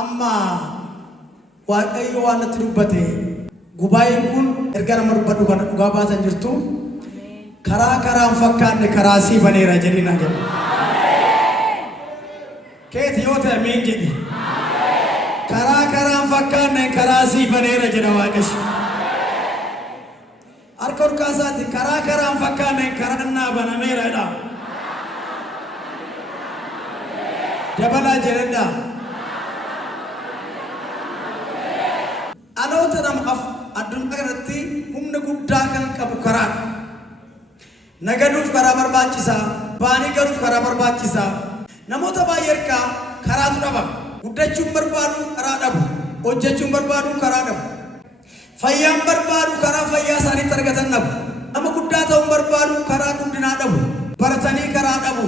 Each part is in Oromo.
amma waaqayyo waan natti dubbate gubaa'een kun erga nama dubbadhu kana dhugaa baasan jirtu karaa karaan fakkaanne karaa sii baneera jedhina jedhe keeti yoo ta'e miin jedhi karaa karaan fakkaanne karaa sii baneera jedha waaqayyo harka ol kaasaati karaa karaan fakkaanne karaa naa banameera dha dabalaa jedhedha anoota namaaf addunyaa kanatti humna guddaa kan qabu karaa nagaduuf karaa barbaachisaa baanii galuuf karaa barbaachisaa namoota baay'ee ergaa karaatu dhaba guddachuun barbaadu karaa dhabu hojjechuun barbaadu karaa dhabu fayyaan barbaadu karaa fayyaa isaaniitti argatan dhabu nama guddaa ta'uun barbaadu karaa guddinaa dhabu baratanii karaa dhabu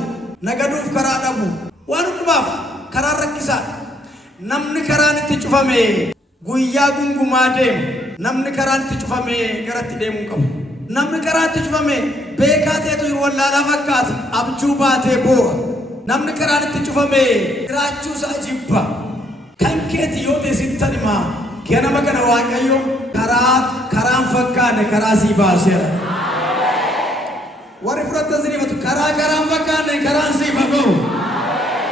nagaduuf karaa dhabu waan hundumaaf karaa rakkisaa namni karaan itti cufame guyyaa gungumaa deemu namni karaan itti cufame garatti deemuu qabu namni karaan itti cufame beekaa ta'etu wallaalaa fakkaata abjuu baatee boo'a namni karaan itti cufame jiraachuu isaa jibba kan keeti yoo teessittan himaa ganama kana waaqayyo karaan fakkaanne karaa sii baaseera warri fudhattan sinifatu karaan fakkaanne karaan sii bahu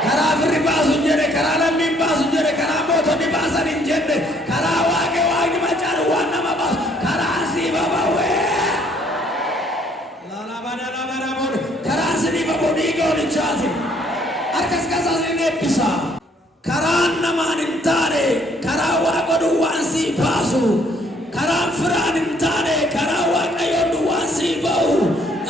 karaa firri baasu jedhe karaa lammiin baasu jedhe karaa mootonni baasan hin jedhe karaa waaqni macaan waan nama baasu karaan sii babawee karaan sii babu dhiiga olichaati harkas kasaas hin eebbisa karaan namaan hin taane karaa waaqodhu waan sii baasu karaan firaan hin taane karaa waaqayyoodhu waan sii bahu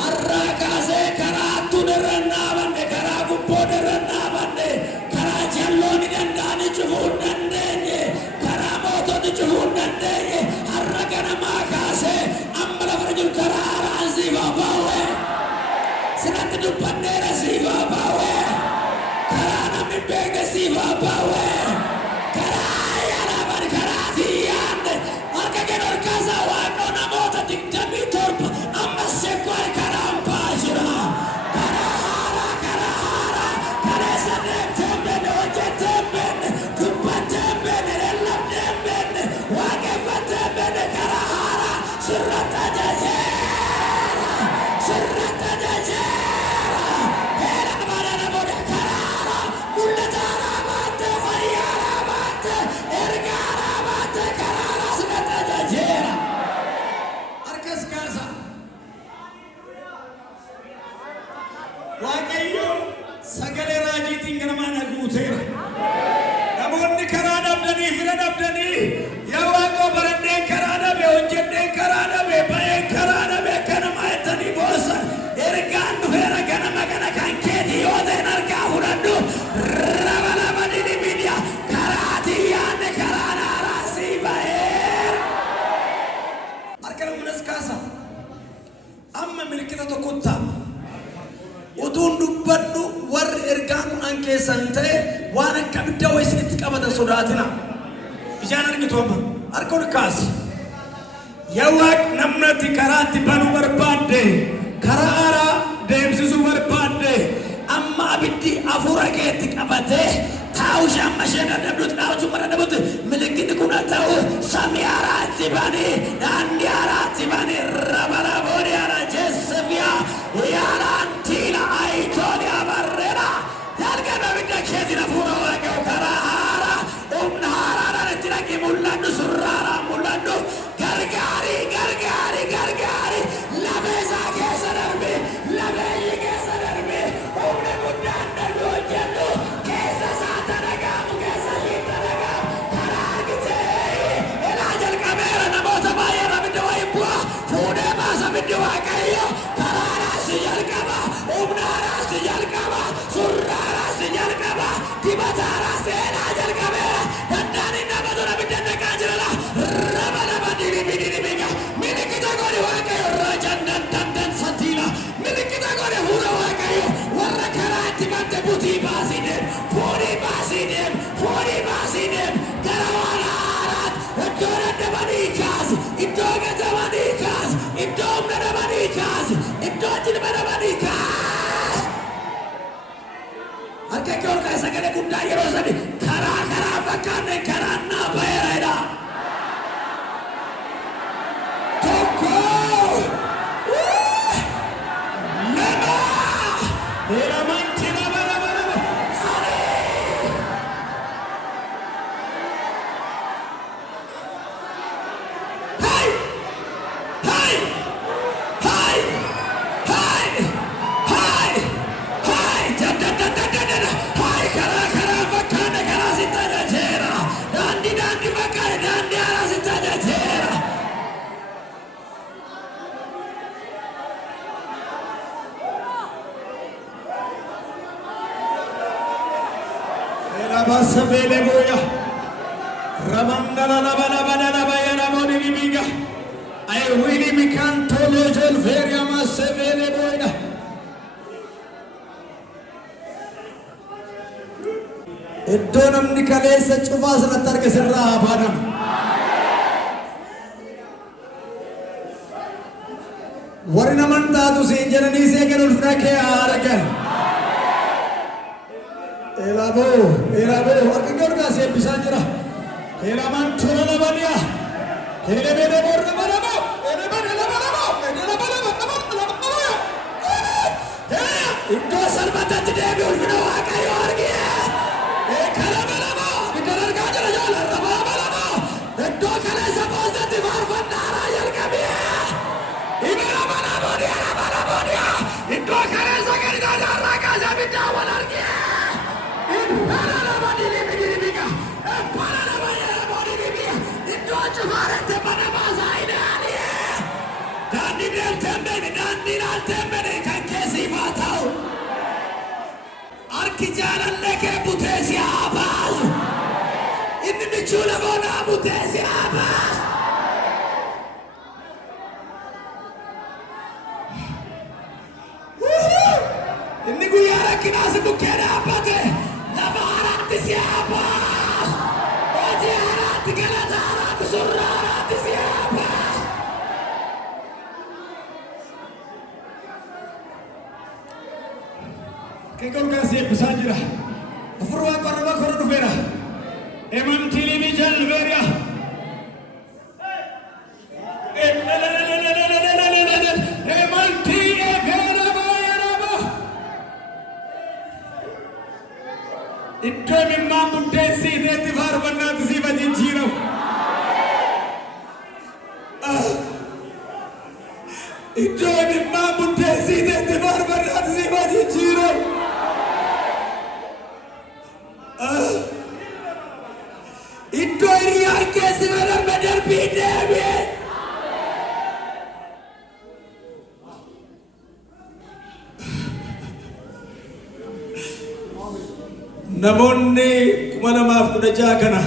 harraa kaasee karaa attun irra naabanne karaa gubboon irra naabanne karaa jalloonni danda'anii cufuu hin dandeenye karaa mootonni cufuu hin dandeenye har'a ganamaa kaasee amma lafa jiru karaa haaraan sii baawee sinatti dubbanneera sii baawee karaa namni beeke sii baawee karaa yaalaaban karaa tiyyaanne harka kennu harkaasaa waaqoo namoota 27 amma seekwaa karaan baasira karaa haaraa kareessa deemteembenne hojjeteembenne dubbateembenne lallabdeembenne waaqeffateembenne karaa haaraa sirratti ajajeera heera namoota namoota karaa haaraa mul'ata haaraa baatte fayyaa haaraa baatte ergaa haaraa baatte karaa haaraa sirratti ajajeera harkas kaasa waaqayyo sagalee raajiitiin ganamaa dhaguuteera namoonni karaa dhabdanii fira dhabdanii yaa waaqoo baradheen karaa dhabe hojjedheen karaa dhabe ba'een karaa dhabe akkanamaa ettanii boosan ergaan dhufeera ganama kana kan keeti yoo ta'en argaa fudhadhu rabalabadini midiya karaatii yaanne karaan haaraa sii ba'eera harka namuunas kaasa amma milkita tokkotta utuun dubbadhu warri ergaan kun an keessan ta'e waan akka bidda wayisinitti qabatan sodaatina ijaan argitu amma harka ol kaasi yaa waaq namnatti karaatti banuu barbaadde karaa haaraa deemsisuu barbaadde amma abiddi hafuura keetti qabate taa'u shamma ishee dadhabdutti dhaawachuu dadhabdutti milikinni kun ta'u samii haaraatti banii daandii haaraatti banii rabalabooni haara jeessafiyaa yaaraan tiila ayitooni abarreera dalgama abidda keetiin hafuura waaqayoo karaa haaraa humna haaraadhaan itti dhaqi mul'adhu surraaraan mul'adhu gargaarii lafee isaa keessa darbi lafee keessa darbi humna guddaan darbi hojjedhu keessa isaa tanagaamu keessa ishii tanagaamu karaa argitee ilaa jalqabeera namoota baay'ee abidda wayii bu'a fuudhee baasa abiddi waaqayyo karaa haaraasi jalqaba humna haaraasi jalqaba surraa haaraasi jalqaba dibata haaraasi ilaa jalqabeera danda'anii nama dura abidda naqaa jirala rabalaba diribiga milikita godhe waaqayyo rajan dandan satila milikita godhe fuula waaqayyo warra karaa itti bante butii baasii deem gara waan haaraat iddoo dadhabanii kaasi iddoo gatamanii kaasi iddoo humna dhabanii kaasi iddoo jilba dhabanii kaasi harka kee ol kaasa gada guddaa yeroo sadi karaa fakkaanne karaan naa baheera. Tokko lama Basabele boya, Ramandala Labana Bayana Monibiga. I really become Tolojel Veria Masabele boya. Idonam Nikalesa Chuvas and Tarkasera Padam. Warinamanta to see Janani Segan Frake again. Elabo, arkiyorga se bisanjira. Elaman thula baniya. Elebele borna banabo. Elebele banabo. Indo sarvata devi ulvina wakayo argi. Ekhala banabo. Bitarar gajara jala raba banabo. Indo kale sapoza divar bandara yalgabi. Ibera banabo dia. Indo kale sagar jala gaja bitawa argi. Ini guyara kinasi bukera apate. Nabarat siapa? Wajarat galatarat surrat siapa? Kekon kasih besajira. Afurwa korba korun vera. Eman television vera. Eman TV vera bayarabo. Itu memang mutasi dari var benar tu si bajin jiro. Itu memang mutasi dari var benar tu si bajin jiro. Itu yang kes benar benar bid'ah. Namoonni kuma namaaf kudha ja'a kana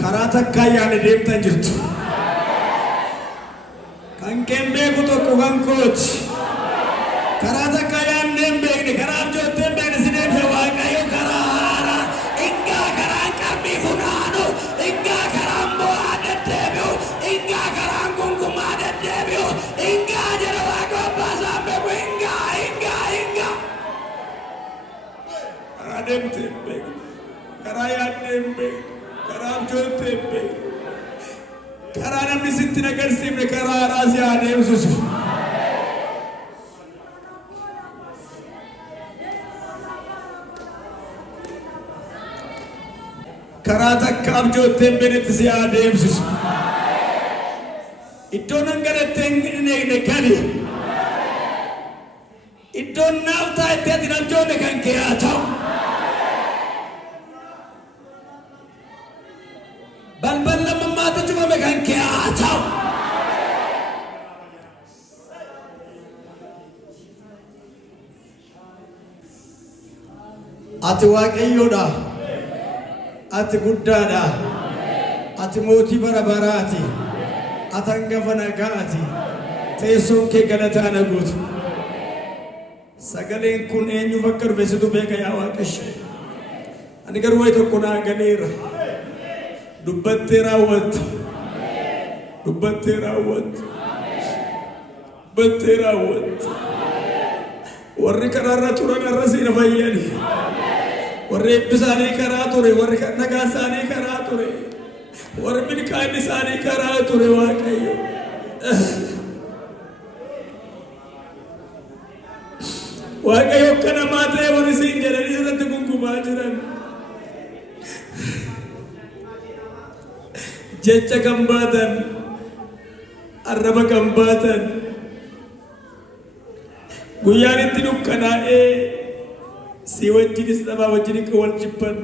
karaa takkaa yaane deemtan jirtu. Kan keen beeku tokko kan kooti. Karaa takkaa yaannee hin beekne karaa abjoottee hin beekne si deemte Waaqayyo karaa haaraa. Ingaa karaan qarmii funaanu. Ingaa karaan bu'aa deddeebi'u. Ingaa karaan gungumaa deddeebi'u. Ingaa jedha Waaqa abbaa isaan beeku. Ingaa. Karaa deemtee hin beekne. Karaa yaadnee hin beekne. Karaa abjoottee hin beekne. Karaa namni sitti nagarsiifne karaa haaraa si haa deemsisu. Karaa takka abjoottee hin beeknetti si haa deemsisu. Iddoon hangarattee hin eegne gali. Iddoon naaf taa'ettee ati abjoonne kan kee haa ta'u. Balbal lammummaatu cufame kan kee haa ta'u. Ati Waaqayyoodha. Ati guddaadha. Ati mootii bara baraati. Ati hangafa nagaati. Teessoon kee galataan guutu. Sagaleen kun eenyuuf akka dhufe situ beeka yaa Waaqayyo. Ani garuu wayi tokko naa galeera. Dubbattee raawwatte. Warri karaarra turan arra siina fayyani. Warri eebbisaanii karaa ture. Warri nagaa isaanii karaa ture. ture. Warmin kaan isaanii karaa ture Waaqayyo. Waaqayyo akka namaa ta'e warri siin jedhanii irratti gungumaa jiran. Jecha kan baatan, arraba kan baatan, guyyaan itti dukkanaa'ee si wajjinis namaa wajjin akka wal jibban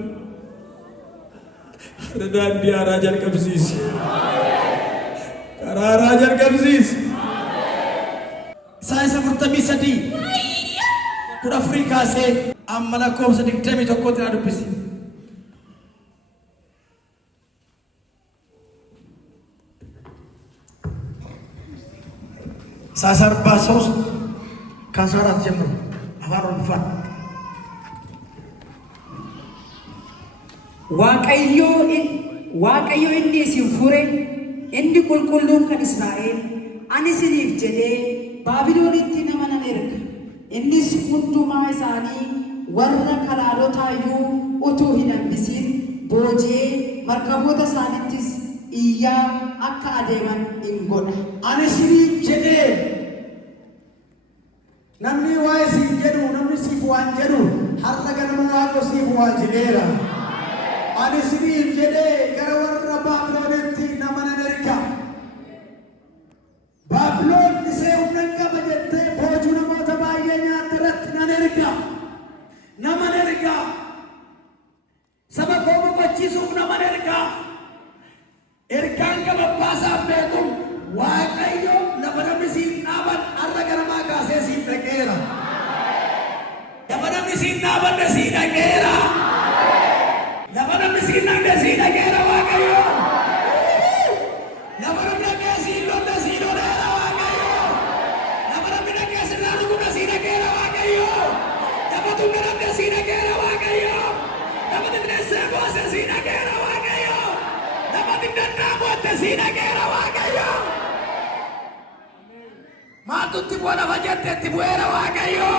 har'a daandii haaraa jalqabsiisi. Karaa haaraa jalqabsiisi. Saayinsa 43 kudha afurii kaasee amma lakkoofsa 21 na dubbisi. Saayinsa 43 kaasee 4 ጀምሮ afaan Oromoffaan. Waaqayyo inni isin fure, inni qulqulluun kan Israa'el, ani isiniif jedhee Baabiloonitti nama nan erga. Innis hundumaa isaanii warra Kalaadotaayuu utuu hin hambisin booji'ee markaboota isaanittis iyyaa akka adeeman in godha. Ani isiniif jedhee namni waa isin jedhu namni siif waan jedhu har'a ganama Waaqayyo siif waan jedheera. Ani isiniif jedhee gara warra Baabiloonitti nama nan erga. Baabiloon isee humna hin qaba jettee boojuu namoota baay'ee nyaatte irratti nan erga. Nama nan erga. Saba koo boqochiisuuf nama nan erga. Ergaan qaba baasaaf beeku Waaqayyo lafa namni siin dhaaban har'a ganamaa kaasee siin dhaqeera. Lafa namni siin dhaabanne siin dhaqeera. Lafa namni siin dhaqne siin dhaqeera Waaqayyo. Lafa namni dhaqee siin lolle siin loleera Waaqayyo. Lafa namni dhaqee sirraa dhugudha siin dhaqeera Waaqayyo. Lafa tumna namni siin dhaqeera Waaqayyo. Lafa xixiqqeessee boose siin dhaqeera Waaqayyo. Lafa xixiqqeessee bootte siin dhaqeera Waaqayyo. Maaltutti bu'a lafa jetteetti bu'eera Waaqayyo.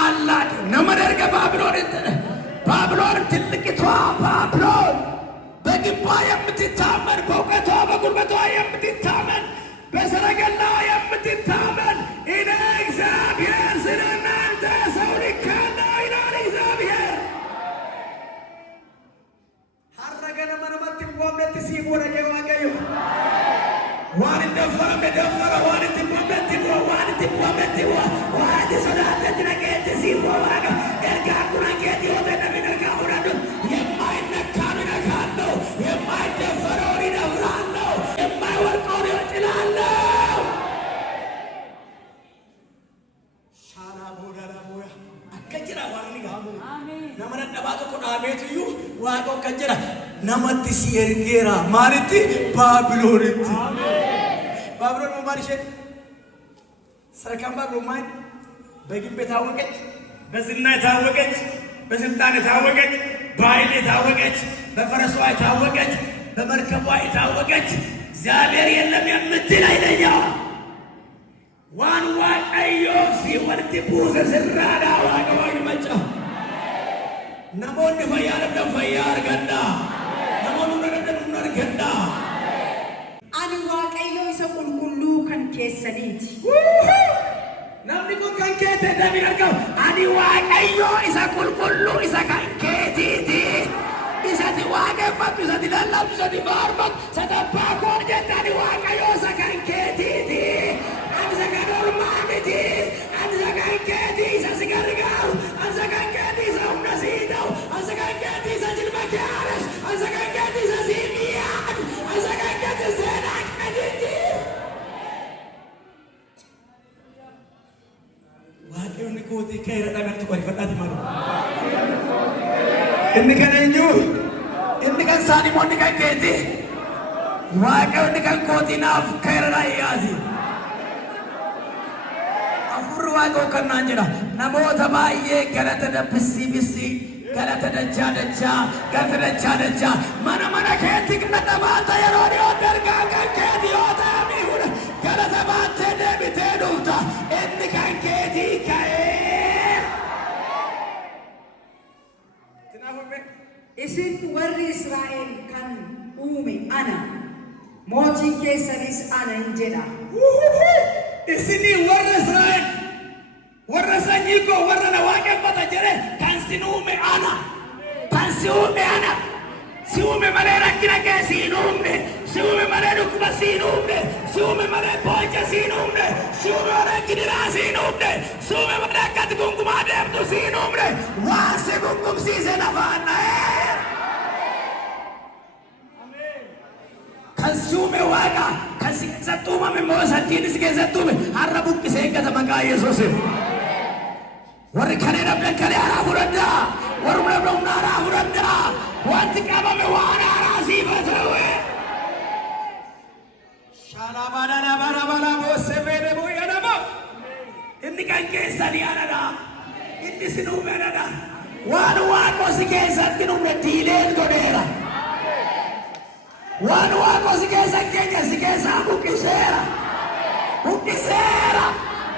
Allah nama erga Baabiሎን ትልቂቷ ባቢሎን በግንቧ የምትታመን በእውቀቷ በጉልበቷ የምትታመን በሰረገላ የምትታመን እኔ እግዚአብሔር ስለ እናንተ ሰው ልካለሁ ይላል እግዚአብሔር። har'a ganama namatti hin boomnetti siif godhagee Waaqayyo. Waan hin deeffamne deeffama, waan itti boomnetti bu'a, waan itti boomnetti bu'a, waan itti sodaatetti dhageetti siif bu'a Waaqa. Ergaa kun hageetti yoo ta'e namni dhagaa fudhadhu የማይነካን እነካለሁ፣ የማይደፈረውን እደፍራለሁ፣ የማይወድቀውን እጥላለሁ። ሻላ ቦዳላ ቦያ አከጅራ ዋኒ ጋሙ ነመነ ደባቶ ኮ ዳቤትዩ ዋቆ ከጅራ ነመት ሲየርጌራ ማለቲ ባቢሎንት ባቢሎን ማርሸት ሰረካም ባቢሎን ማይ በግንብ የታወቀች በዝና የታወቀች በስልጣን የታወቀች በኃይል የታወቀች በፈረሷ የታወቀች በመርከቧ የታወቀች እግዚአብሔር የለም የምትል አይደኛዋ ዋን Waaqayyo ሲወልድ ቡሰ ስራዳ ዋቀዋን መጫ namoonni fayyaa dhabdan fayyaa argadha. Namoonni humna dhabdan humna argadha. Ani Waaqayyo isa qulqulluu kan keessaniiti. Namni kun kan keete deebiin argamu. Ani Waaqayyo isa qulqulluu isa kan keetiiti. Isati waaqeffatu, isati lallabdu, isati faarfatu, isati abbaa koo jette ani Waaqayyo isa kan keetiiti. Ani isa kan oolmaa miti. Ani isa kan keeti isa si gargaaru. Ani isa kan keeti isa humna sii ta'u. Ani isa kan keeti isa jilma kee haaressu. Ani isa kan keeti isa sii miyaadu. Ani isa kan keeti seenaa keetiiti. Waaqayyoon kootii kee irra dhagartu qorifadhaati malu. Inni kan eenyu? Inni kan saanimoonni kan keeti. Waaqayyoon kan kootii naaf kee irra dhaayyaati. Afurri Waaqayyoo kan naan jedha. Namoota baay'ee galata dabbisi galata dachaa mana keetti galata baata yeroo dhiyoo dargaa kan keeti yoo ta'e galata baattee deebitee dhufta. Inni kan keetii ka'ee isin warri Israa'el kan uume ana mootiin keessanis ana hin jedha. Isini warra Israa'el warra sanyii koo warra na waaqeffata jedhe kan sin uume ana. Kan si uume ana. Si uume malee rakkina kee siin uumne. Si uume malee dhukkuba siin uumne. Si uume malee boocha siin uumne. Si uume malee gidiraa siin uumne. Si uume malee akkati gungumaa deemtu siin uumne. Waan si gungumsiise lafaan na'ee. Kan si uume waaqa. Kan si keessatti uumame immoo santiin si keessatti uume har'a buqqisee eeggata maqaa Yesuusiin. Warri kalee dhabdan kalee haaraa fudhadhaa. Warri dhabdan humna haaraa fudhadhaa. Wanti qabame waan haaraa siif haa ta'u. Inni kan keessanii anadha. Inni sin uume anadha. Waan waaqoo si keessatti humna diileen godheera. Waan waaqoo si keessa keenya si keessaa buqqiseera. Buqqiseera.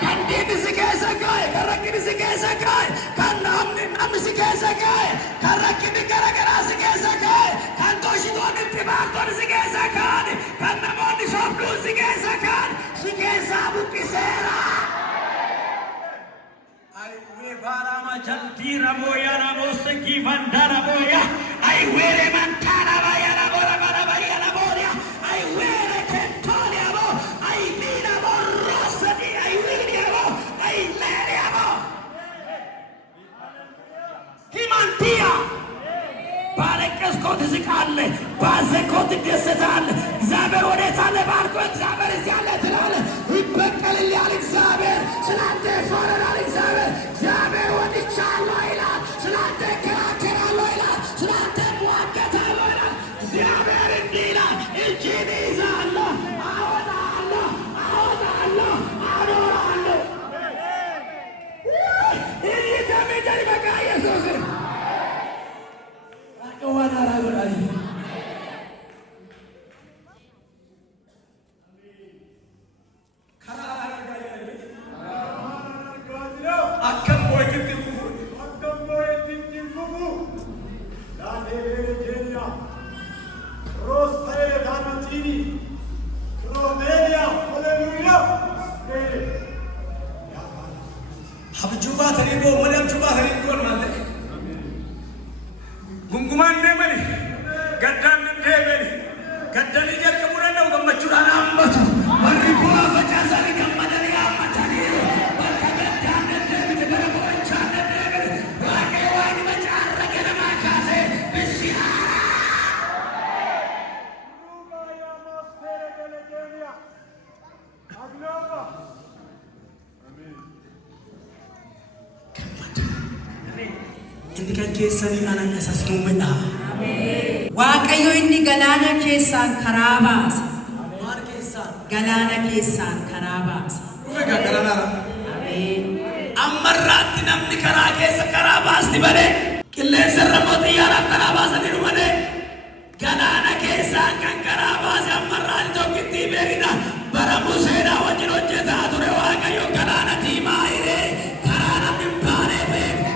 Kan diinni si keessa kaa'e, kan rakkinni si keessa kaa'e, kan namni si keessa kaa'e, kan rakkinni garaagaraa si keessa kaa'e, kan tooshitoonni dhibaatonni si keessa kaa'e, kan namoonni sobduun si keessa kaa'e, si keessaa buqqiseera. Barama jaltira boya na bosse givandara boya ai were mantara boya na bora bara boya na boya ai were kentolia bo ai dina bo rosadi ai wiria bo ai leria bo himantia pare che ascolti si calle base conti di setale zaber ore tale barco zaber ziale tale ibeccale gli Alexander slante fuori l'Alexander zaber odi ciallo ila slante craccero ila slante buacata ila zaber indila il cinizallo aodallo adorallo il tamita di bagaglia Gesù Kawan arah lagi. Akan boy tipu. Dane Nigeria. Rostre Damatini. Romania. Hallelujah. Hab juba taribo, madam juba taribo mande. Gunguman demani, gaddan demani, gaddan ijar kemudian dah udah macuran ambatu, beribuah bacaan kemadani amatani, baca gaddan demani kepada bacaan demani, pakai wajib bacaan lagi nama kasih bisiara. Rubaya master Nigeria, Aglova. Amin. Inni kan keessanii anan isas nuumedha. Waaqayyo inni galaana keessaan karaa baasa. Maal keessaan? Galaana keessaan karaa baasa. Dhufe galaanarra. Ameen. Ammarraatti namni karaa keessa karaa baasti malee qilleensarra immoo xiyyaaraan karaa baasanii dhumane. Galaana keessaan kan karaa baase ammarraatti tokkitti beekna. Bara Museedhaa wajjin hojjetaa ture Waaqayyo galaana diimaa hiree karaa namni hin baane beeku.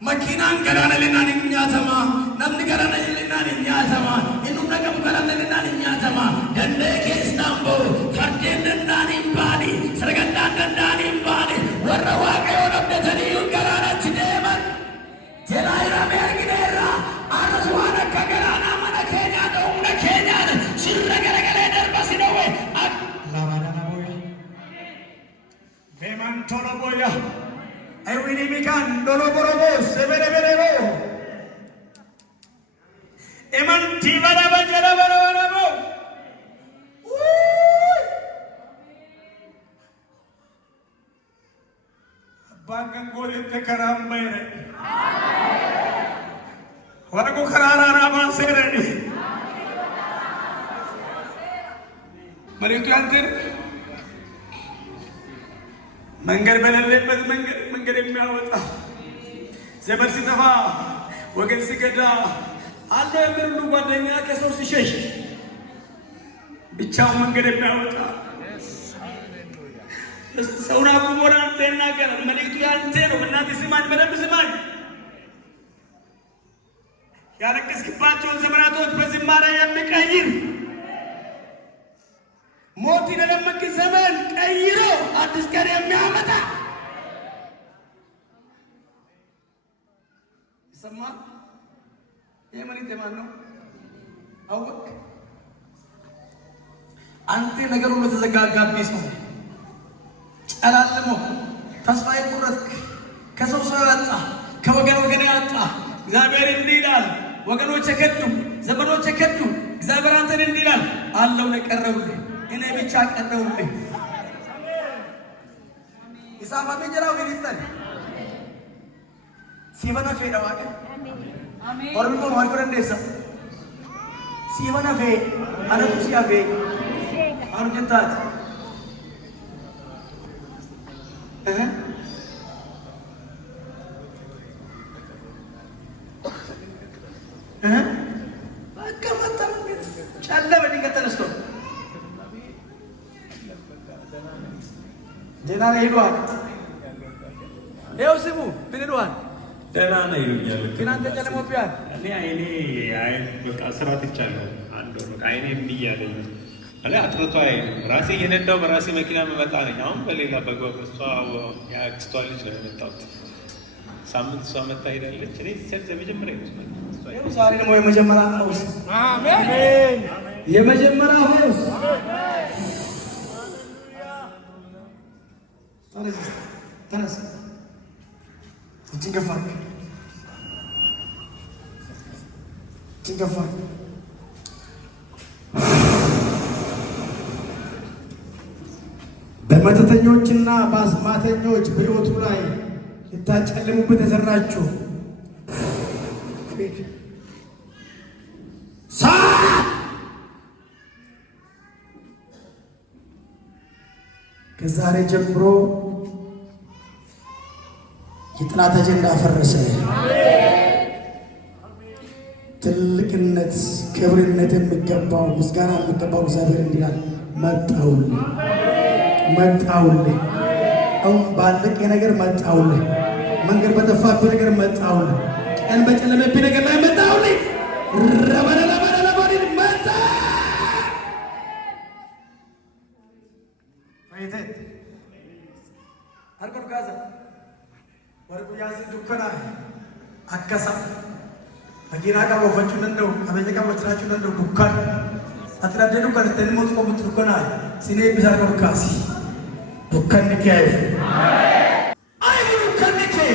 Makinaan galaana lennaan hin nyaatama. Namni galaana lennaan hin nyaatama. Innumna qabu galaana lennaan hin nyaatama. Dandee keessaan booru fardeen danda'an hin baane. Sargandaan danda'an hin baane. Warra Waaqayyoon abdatanii galaanatti deeman. Jalaa hiramee argineerra. Arras waan akka galaanaa mana keenyaa humna keenyaan sirra garagalee darbasi dhowwe. Labaadhaan abooya. Deeman tola booya. Ewini mikan dolo borobo sebere berebo. Eman tibara bajara barabo. Abbaan goolitti karaan bayre. Waraqu karaaraan baaseerani. Mariitu yaanteen መንገድ በሌለበት መንገድ የሚያወጣ ዘመድ ሲጠፋ ወገን ሲገዳ አለ የምንሉ ጓደኛ ከሰው ሲሸሽ ብቻውን መንገድ የሚያወጣ ሰውን አቁሞ ለአንተ ይናገራል። መልእክቱ ያንተ ነው። እናትህ ስማኝ፣ በደንብ ስማኝ። ያለቀስክባቸውን ዘመናቶች በዝማሬ የሚቀይር ሞትን የለመክ ዘመን ቀይሮ አዲስ ቀን የሚያመጣ ይሰማል። ይህ መልእክት የማን ነው? አወቅ አንተ ነገር ሁሉ ተዘጋጋቢ ሰው ጨላልሞ ተስፋ የቆረጥክ ከሰው ያጣ ከወገን ያጣ እግዚአብሔር እንዲህ ይላል፣ ወገኖች የከዱ ዘመዶች የከዱ እግዚአብሔር አንተን እንዲህ ይላል፣ አለው ለቀረውልህ እኔ ብቻ ቀረውልህ። ኢሳፋ በጀራው ግሪስተን ሲበና ፈይዳዋለ አሜን ወርቆ ወርቆንደሳ ሲበና ፈይ አረቱ ሲያፈ አርጀታት በቃ መጣ ጨለመ። ድንገት ተነስቶ ደህና ነህ ይሉሃል። ይኸው ስሙ ምን ይሉሃል? ደህና ነህ ይሉኛል። ግን አንተ ጨልሞብሃል። እኔ አይኔ በቃ ስራ ትቻለሁ። አንድ ወር በቃ አይኔ እንዲህ እያለኝ አለ አጥርቶ ራሴ እየነዳሁ በራሴ መኪና መመጣ ነኝ። አሁን በሌላ እሷ የአክስቷ ልጅ ነው የመጣሁት። ሳምንት እሷ መታ ሄዳለች። እኔ ሰርተ መጀመሪያ ይኸው ዛሬ ደግሞ የመጀመሪያ ፈውስ። አሜን። የመጀመሪያ ፈውስ። ተነስ ጭንገፋ በመተተኞችና በአስማተኞች በሕይወቱ ላይ ልታጨልሙበት የዘራችሁ ከዛሬ ጀምሮ የጥላት አጀንዳ ፈረሰ። ትልቅነት ክብርነት የሚገባው ምስጋና የሚገባው እግዚአብሔር እንዲህ ይላል፣ መጣሁልህ። አሁን ባለቀ ነገር መጣሁልህ። መንገድ በጠፋብህ ነገር መጣሁልህ። ቀን በጨለመብህ ነገር ላይ መጣሁልህ። ረበለለበለለበል መጣ ፈይተ አርቆ ጋዛ ወርቁ ያዝ ዱከና አከሳ መኪና ቀበፈችሁ እንደው አበጀ ቀበችራችሁ እንደው ዱከን አትራደዱ ከነተን ሞት ቆምት ዱከና ሲኔ ቢዛር ወርካሲ ዱከን ከይ አይ ዱከን ከይ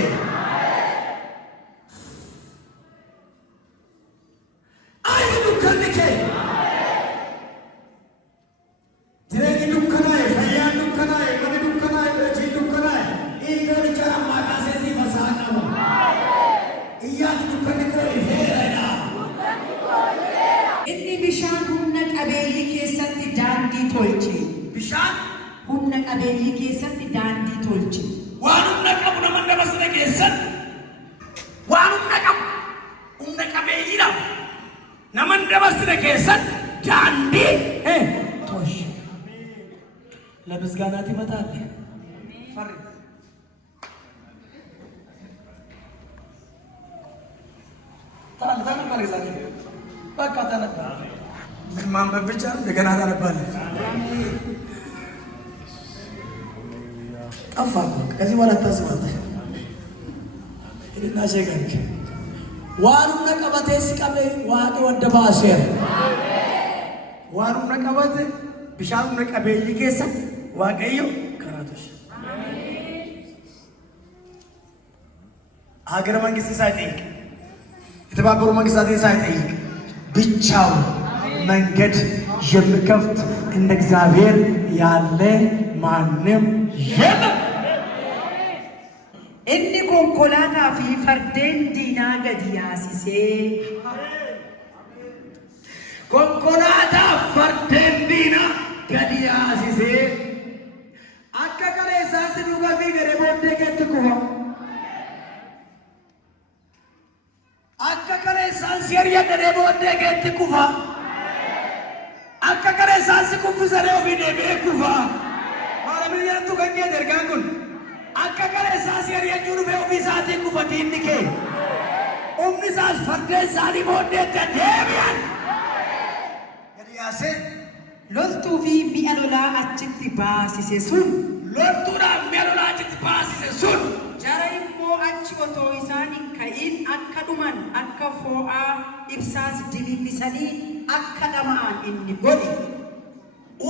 አይ ዱከን ከይ ጅሬኒ ዱከና ፈያ ዱከና መን ዱከና ለጂ ዱከና ኢገር ቻራ ማካሴዚ መሳቀሙ እያት ዱከን ከይ ሄረና inni bishaan humna qabeeyyii keessatti daandii tolche. bishaan humna qabeeyyii keessatti daandii tolche. waan humna qabu nama dabasne keessatti waan humna qabeeyyiidha nama dabasne keessatti daandii tolche. ለምስጋና ትመጣለህ። ፈሪ ታንታን ባለዛኔ በቃ ተነባ ምን ማንበብ ብቻ እንደገና ታነባለህ። ጠፋ ከዚህ በኋላ ታስባለህ። እና ሸጋሪክ ዋኑ ነቀበቴ ሲቀበ ዋቂ ወደ ባሴር ዋኑ ነቀበቴ ቢሻኑ ነቀበይ ከሰ ዋቀዮ ከራቶሽ ሀገረ መንግስት ሳይጠይቅ የተባበሩ መንግስታት ሳይጠይቅ ብቻው መንገድ የሚከፍት እንደ እግዚአብሔር ያለ ማንም የለም። konkolaataa fi fardeen diinaa gadi yaasisee konkolaataa fardeen diinaa gadi yaasisee akka kaleessaas dhuga fi gara booddee keetti kufa. Akka kaleessaan si ari'adhee booddee keetti kufa. Akka kaleessaan si kuffisanii ofii deebi'ee kufa. Maalamni jedhamtu kan kee ergaan kun akka kaleessaan si ari'achuu dhufee ofii isaatii kufa diinni kee. Humni isaas fardeen isaanii booddeetti deebi'an. Gadi yaasee loltuu fi mi'a lolaa achitti baasise sun loltuudhaaf mi'a lolaa achitti baasise sun jara immoo achi otoo isaan hin ka'in akka dhuman akka fo'aa ibsaas diliillisanii akka dhama'an inni godhe.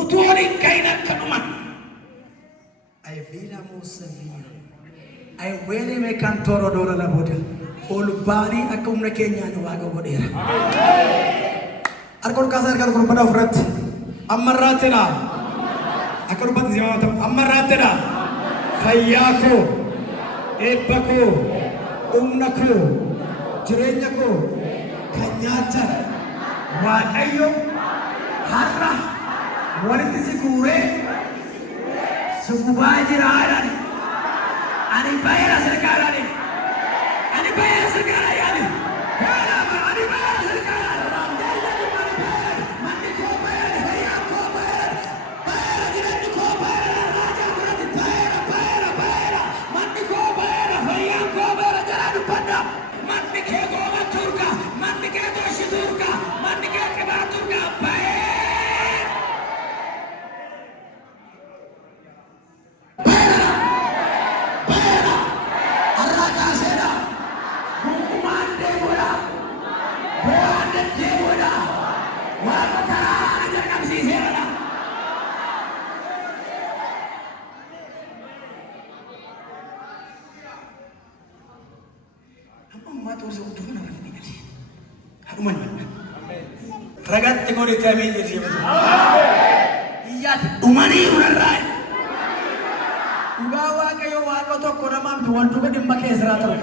utuu hin ka'in akka dhuman. I feel more severe. I really make an toro dora la boda. Ol baanii akka humna keenyaan waaqa godheera. Harka ol kaasaa harka ol badaa ofirratti. Amma irraatidha. Akka dubbatti si waamata. Amma irraatidha. Fayyaa koo, eebba koo, humna koo, jireenya koo kan nyaatan Waaqayyo har'a walitti si guuree si gubaa jiraadhaan. Ani baay'ee sirkaadhaan. Ani baay'ee sirkaadhaan. Ani baay'ee sirkaadhaan. Ragazzi con i temi di Dio. Iyyat umani urarrai. Ugawa kayo wago to konamam duwan duga dimma kesra tara.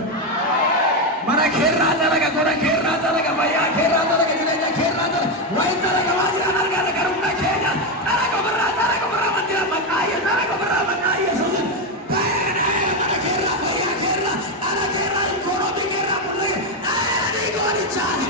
Mara kerra tara ka kora kerra tara ka baya kerra tara ka dileja kerra tara. Wai tara ka wadi anar ka karumna kenya. Tara ko barra mandira makaya tara ko barra makaya sudin. Bana mara kerra baya kerra ara kerra kono di kerra mulle. Ari gori chani.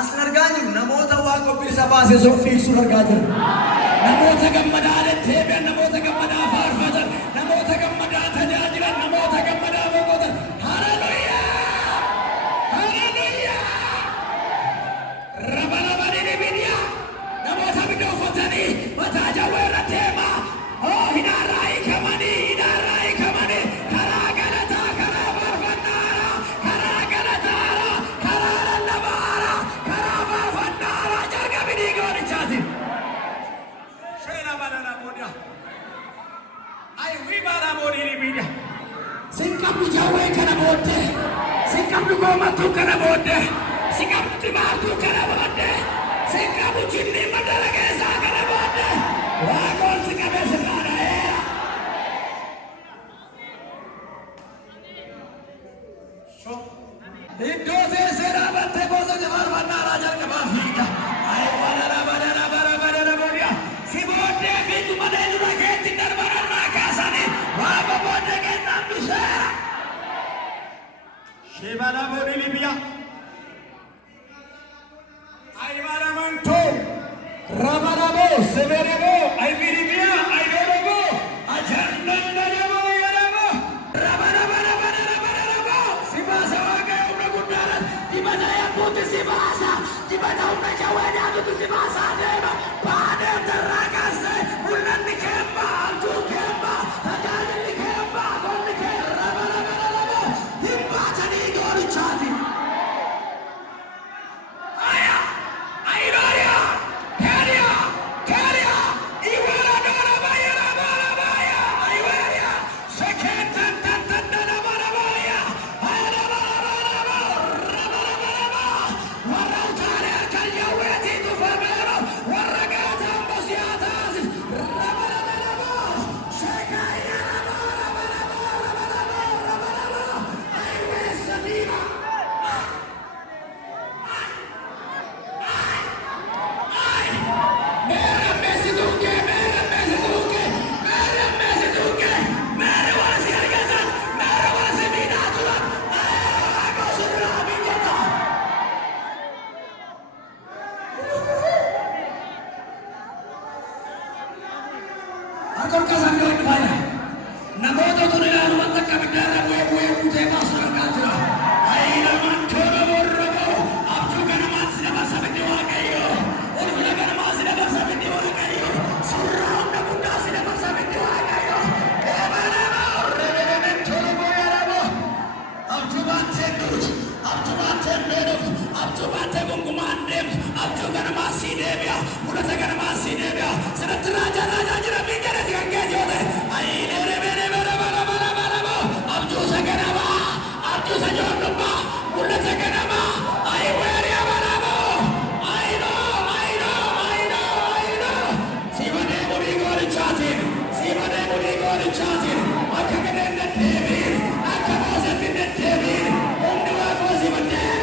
Aslargani namoota waaqa bilisa baasee soffii sun argaa jira. Namoota gammadaa deddeebi'an, namoota gammadaa faarfatan, namoota gammadaa tajaajilan, namoota gammadaa boqotan. Haleluuyaa! Haleluuyaa! Rabalabanii bidiyaa namoota bidda uffatanii mataa jawwee irra deemaa. Hidhaarraa hiikamanii karaa galataa karaa faarfannaadhaa karaa galataadhaa karaa lallabaadhaa karaa faarfannaadhaa jalqabinii goonichaati. Sheena balala booda ayi balaa boodii biyya sin qabdu jawwee kana booddee sin qabdu goomattuu kana booddee sin qabdu dibaartuu kana booddee sin qabdu jinnii mandara keessaa kana booddee waaqoon si qabeessa kaadhaa'eera. Iddoo seeseeraa battee gosoota faarfannaadhaa jalqabaa fiigda. Ayi balala booda si booddee fiigdu malee dura keetti darbararraa kaasanii waaqa booddee keessaan biseera. Shibala boodii Libiyaa. Ayi balamantoo. Rabalabo, Severebo, Iviribia, Idolobo, Ajandandabo, Yarabo, Rabalabo, Sibasa, una Gundaran, Dibana, Puti Sibasa, Dibana, una Jawada, to Sibasa, Deva, Padem, the Ragas, Ulan Kemba, Kemba, Adani Kemba, Only Rabalabo, Himbatani, Gorichati. Aya, Ivaria. Warra utaalee harkaan yaawweetii tufameera. abjuu baatee gonkumaan deemtu abjuu ganamaa sii deebi'a mul'ata ganamaa sii deebi'a sirratti raajaa jira miidhagina kan geejjoote ayiilee abjuu isa ganamaa abjuu isa joonnummaa mul'ata ganamaa ayiweeriyaa baramoo ayinoo siifadee mudhii goolichaatiin akka gadeen deddeebiin akka moosetti deddeebiin humni waaqoo siifadee.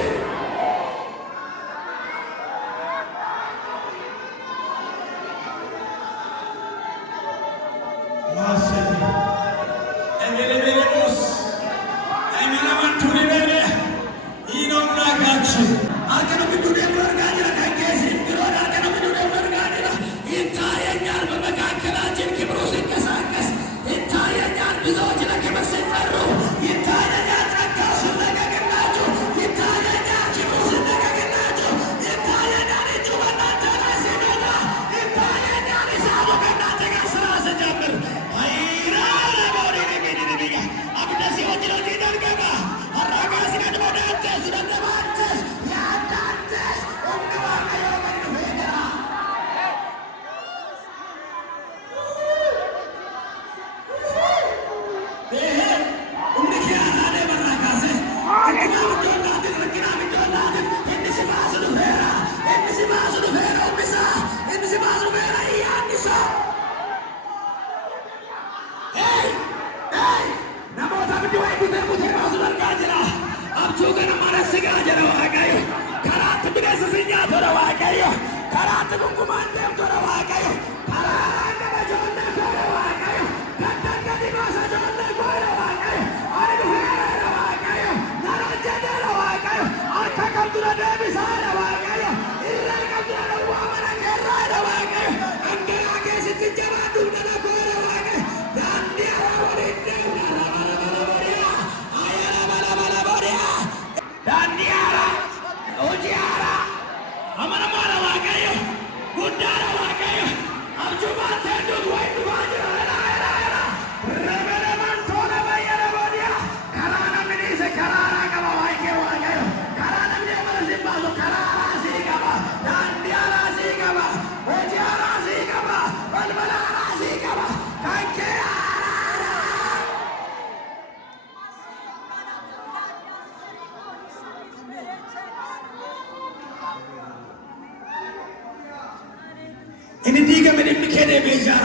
Ini tiga menit mikirnya bejar.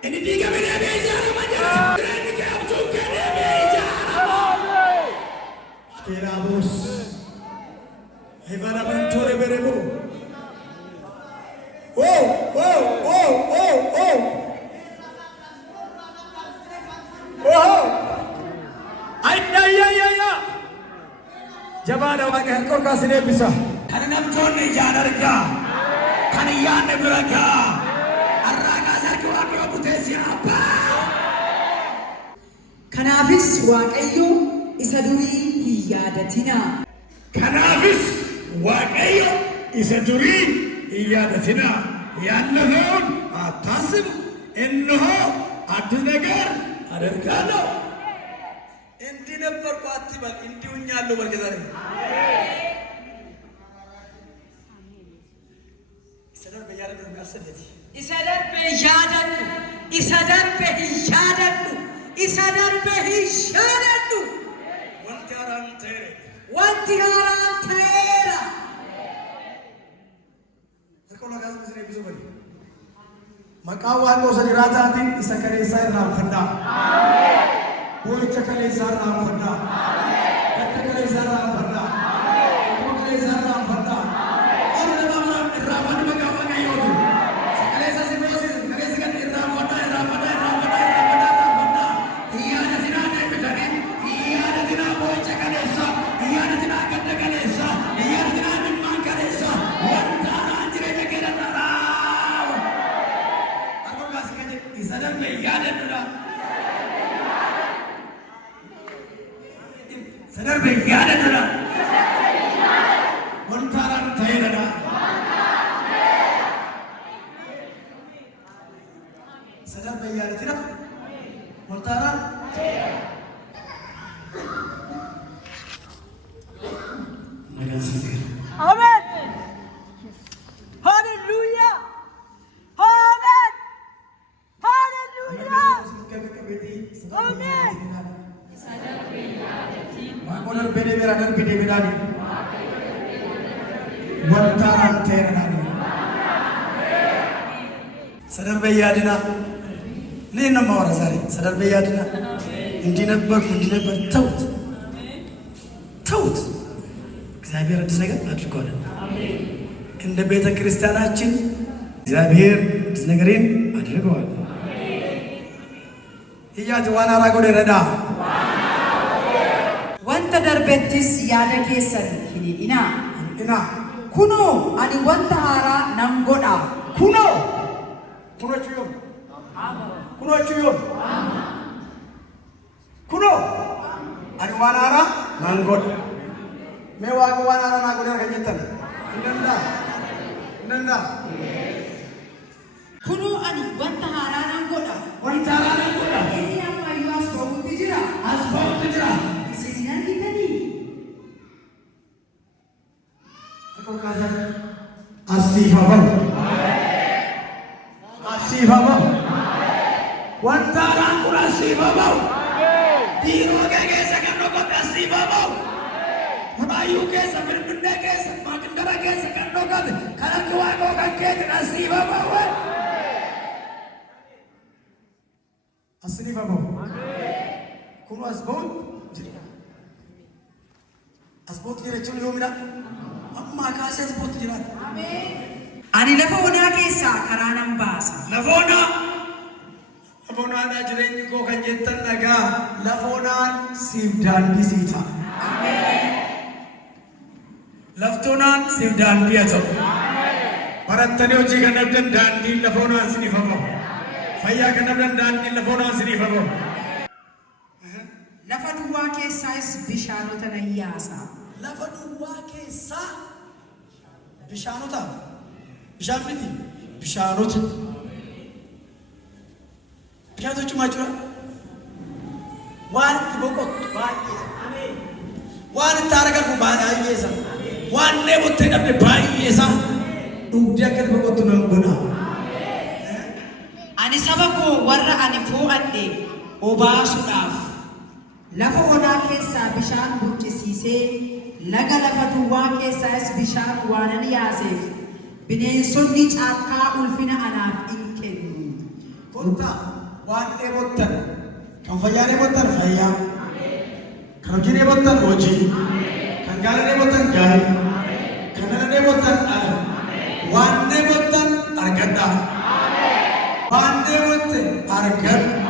Ini tiga menit bejar macam. Ini kau juga bejar. Kira bos. Hebat apa yang beremu? Oh. Ayah. Jabana wakai kau kasih dia bisa. Karena macam ni jangan kerja. Kaniyan beraga, arraga sakwa putesi apa? Kanaafis Waaqayyo isa durii hin yaadatina. Kanaafis Waaqayyo isa durii hin yaadatina. Yaadannoo አታስብ እነሆ አዲስ ነገር አደርጋለሁ። እንዲህ ነበርኩ አትበል፣ እንዲሁ ሆኛለሁ በል ጌታ ነው። Isa darbe hin yaadadhu. Wanti haaraan ta'eera. Maqaa Waaqoo isa jiraataatiin isa kaleessaa irraanfadhaa. Boo'icha kaleessaa irraanfadhaa. Gadda kaleessaa irraanfadhaa. Dhuma kaleessaa irraanfadhaa. Sadar yaadadha. Wantaaraan ta'eedha. Sadar yaadadha. Wantaaraan ta'eedha. Waaqolar bede bera darbi deebiidhaani. Wantaaraan teeranaani. Sadarbee yaadina. Ni nama wara zaari. Sadarbee yaadina. እንዲህ ነበር ተውት ተውት። እግዚአብሔር አዲስ ነገር አድርጓል። እንደ ቤተ ክርስቲያናችን እግዚአብሔር አዲስ ነገርን አድርገዋል። እያት ዋና ራጎደ ረዳ ወንተ ደርቤትስ ያደ ኬሰን ሂኒና እና ኩኖ አኒ ወንተ ሃራ ነንጎዳ ኩኖ ኩኖቹዮ ኩኖቹዮ ኩኖ አኒ ዋናራ ናንጎድ ሜዋጎ ዋናራ ናጎደ ከጀተን እንደንዳ ኩኖ አኒ ወንተ ሃራ ነንጎዳ ወንታራ ናንጎዳ ኤኒ አማዩ አስቦት ጅራ ሲሲናን ዲተኒ አሲፋባው wantaaraan kun asiifamoo dhiiroo keessa kan dhokate asiifamoo Mudaayyuu keessa Finfinnee keessa Maakindara keessa kan dhokate kan harki Waaqoo kan keetin asiifamoo asiifamoo kun asboot jechuun yoomidha amma kaasee asboot jiraata. ani lafa onaa keessaa karaa nan baasa. Lafoonaa jireenyi koo kan jettan dhagaa lafoonaan siif daandii sii ta'a. Laftoonaan siif daandii haa ta'u. Barattanii hojii kan dhabdan daandiin lafoonaan siniif haa ta'u. Fayyaa kan dhabdan daandiin lafoonaan siniif haa ta'u. lafa duwwaa keessaas bishaanota nan yaasa. Lafa duwwaa keessaa bishaanota bishaan miti bishaanota. Bishaanota cuma jira waan itti boqotu baay'ee waan itti argamu baay'eesa waan dheebottee dhabde baay'eesa dhugdee akka itti boqotu nan godha. ani saba koo warra ani fo'adhe obaasuudhaaf lafa onaa keessaa bishaan burqisiisee laga lafa duwwaa keessaas bishaan waanan yaaseef bineensonni caakkaa ulfina anaaf hin kennu. Kottaa waan dheebottan kan fayyaa dheebottan fayyaa kan hojii dheebottan hojii kan gaala dheebottan gaala kan dhala dheebottan dhala waan dheebottan argadhaa waan dheebotte argadhu.